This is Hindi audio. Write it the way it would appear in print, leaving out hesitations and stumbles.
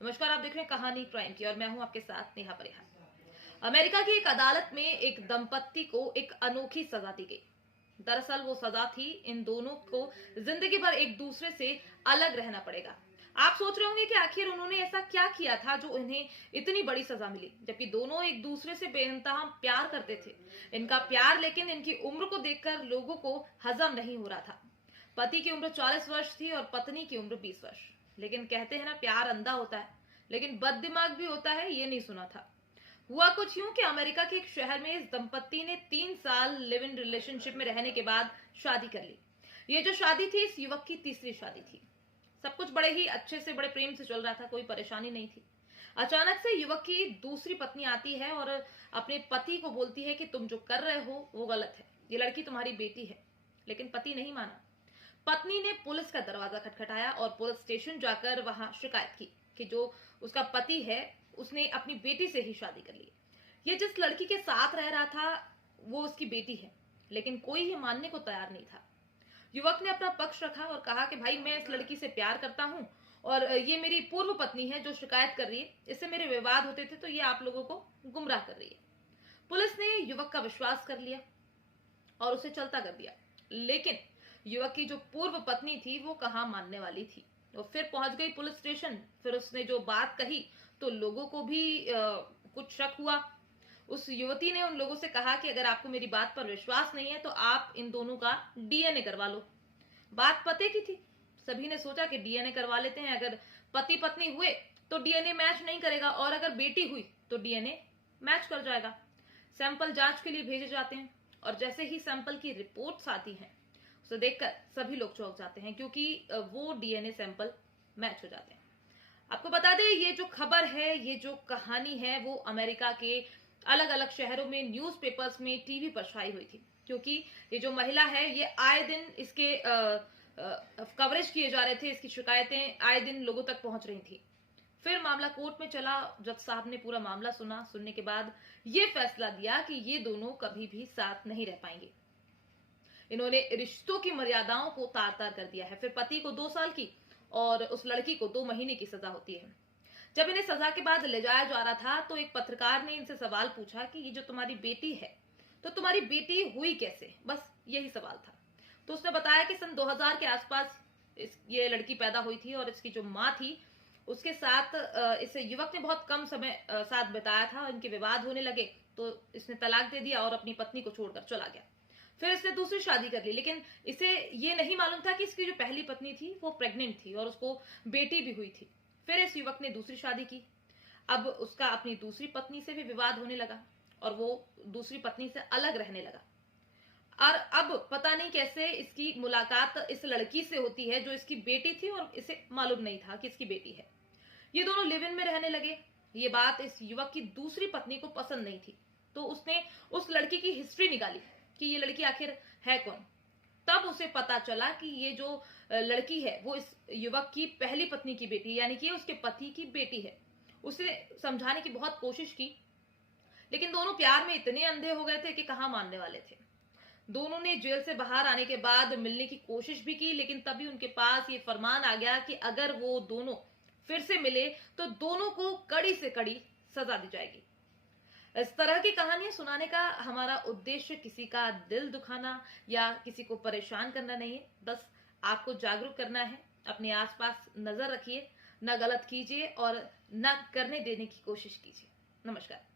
नमस्कार, आप देख रहे हैं कहानी क्राइम की और मैं हूं आपके साथ नेहा परिहार। अमेरिका की एक अदालत में एक दंपत्ति को एक अनोखी सजा दी गई। दरअसल वो सजा थी इन दोनों को जिंदगी भर एक दूसरे से अलग रहना पड़ेगा। आप सोच रहे होंगे कि आखिर उन्होंने ऐसा क्या किया था जो इन्हें इतनी बड़ी सजा मिली, जबकि दोनों एक दूसरे से बेइंतहा प्यार करते थे। इनका प्यार लेकिन इनकी उम्र को देखकर लोगों को हजम नहीं हो रहा था। पति की उम्र 40 वर्ष थी और पत्नी की उम्र 20 वर्ष। लेकिन कहते हैं ना, प्यार अंधा होता है लेकिन बददिमाग भी होता है, ये नहीं सुना था। हुआ कुछ यूं कि अमेरिका के एक शहर में इस दंपत्ति ने 3 साल लिव इन रिलेशनशिप में रहने के बाद शादी कर ली। ये जो शादी थी, इस युवक की तीसरी शादी थी। सब कुछ बड़े ही अच्छे से, बड़े प्रेम से चल रहा था, कोई परेशानी नहीं थी। अचानक से युवक की दूसरी पत्नी आती है और अपने पति को बोलती है कि तुम जो कर रहे हो वो गलत है, ये लड़की तुम्हारी बेटी है। लेकिन पति नहीं माना। पत्नी ने पुलिस का दरवाजा खटखटाया और पुलिस स्टेशन जाकर वहां शिकायत की कि जो उसका पति है उसने अपनी बेटी से ही शादी कर ली। ये जिस लड़की के साथ रह रहा था वो उसकी बेटी है, लेकिन कोई ये मानने को तैयार नहीं था। युवक ने अपना पक्ष रखा और कहा कि भाई, मैं इस लड़की से प्यार करता हूं और ये मेरी पूर्व पत्नी है जो शिकायत कर रही है, इससे मेरे विवाद होते थे तो ये आप लोगों को गुमराह कर रही है। पुलिस ने युवक का विश्वास कर लिया और उसे चलता कर दिया। लेकिन युवक की जो पूर्व पत्नी थी वो कहाँ मानने वाली थी। वो फिर पहुंच गई पुलिस स्टेशन। फिर उसने जो बात कही तो लोगों को भी कुछ शक हुआ। उस युवती ने उन लोगों से कहा कि अगर आपको मेरी बात पर विश्वास नहीं है तो आप इन दोनों का डीएनए करवा लो। बात पते की थी। सभी ने सोचा कि डीएनए करवा लेते हैं, अगर पति पत्नी हुए तो डीएनए मैच नहीं करेगा और अगर बेटी हुई तो डीएनए मैच कर जाएगा। सैंपल जांच के लिए भेजे जाते हैं और जैसे ही सैंपल की रिपोर्ट्स आती हैं उसे देखकर सभी लोग चौंक जाते हैं, क्योंकि वो डीएनए सैंपल मैच हो जाते हैं। आपको बता दें, ये जो खबर है, ये जो कहानी है, वो अमेरिका के अलग अलग शहरों में न्यूज़पेपर्स में, टीवी पर छाई हुई थी, क्योंकि ये जो महिला है ये आए दिन इसके कवरेज किए जा रहे थे, इसकी शिकायतें आए दिन लोगों तक पहुंच रही थी। फिर मामला कोर्ट में चला। जज साहब ने पूरा मामला सुना। सुनने के बाद ये फैसला दिया कि ये दोनों कभी भी साथ नहीं रह पाएंगे। इन्होंने रिश्तों की मर्यादाओं को तार तार कर दिया है। फिर पति को 2 साल की और उस लड़की को 2 महीने की सजा होती है। जब इन्हें सजा के बाद ले जाया जा रहा था तो एक पत्रकार ने इनसे सवाल पूछा कि ये जो तुम्हारी बेटी है तो तुम्हारी बेटी हुई कैसे, बस यही सवाल था। तो उसने बताया कि सन 2000 के आसपास ये लड़की पैदा हुई थी और इसकी जो माँ थी उसके साथ इस युवक ने बहुत कम समय साथ बिताया था। इनके विवाद होने लगे तो इसने तलाक दे दिया और अपनी पत्नी को छोड़कर चला गया। फिर इसने दूसरी शादी कर ली, लेकिन इसे ये नहीं मालूम था कि इसकी जो पहली पत्नी थी वो प्रेग्नेंट थी और उसको बेटी भी हुई थी। फिर इस युवक ने दूसरी शादी की। अब उसका अपनी दूसरी पत्नी से भी विवाद होने लगा और वो दूसरी पत्नी से अलग रहने लगा। और अब पता नहीं कैसे इसकी मुलाकात इस लड़की से होती है जो इसकी बेटी थी और इसे मालूम नहीं था कि इसकी बेटी है। ये दोनों लिव इन में रहने लगे। ये बात इस युवक की दूसरी पत्नी को पसंद नहीं थी, तो उसने उस लड़की की हिस्ट्री निकाली कि ये लड़की आखिर है कौन। तब उसे पता चला कि ये जो लड़की है वो इस युवक की पहली पत्नी की बेटी, यानी कि उसके पति की बेटी है। उसे समझाने की बहुत कोशिश की, लेकिन दोनों प्यार में इतने अंधे हो गए थे कि कहां मानने वाले थे। दोनों ने जेल से बाहर आने के बाद मिलने की कोशिश भी की, लेकिन तभी उनके पास ये फरमान आ गया कि अगर वो दोनों फिर से मिले तो दोनों को कड़ी से कड़ी सजा दी जाएगी। इस तरह की कहानियां सुनाने का हमारा उद्देश्य किसी का दिल दुखाना या किसी को परेशान करना नहीं है, बस आपको जागरूक करना है। अपने आसपास नजर रखिए, न गलत कीजिए और न करने देने की कोशिश कीजिए। नमस्कार।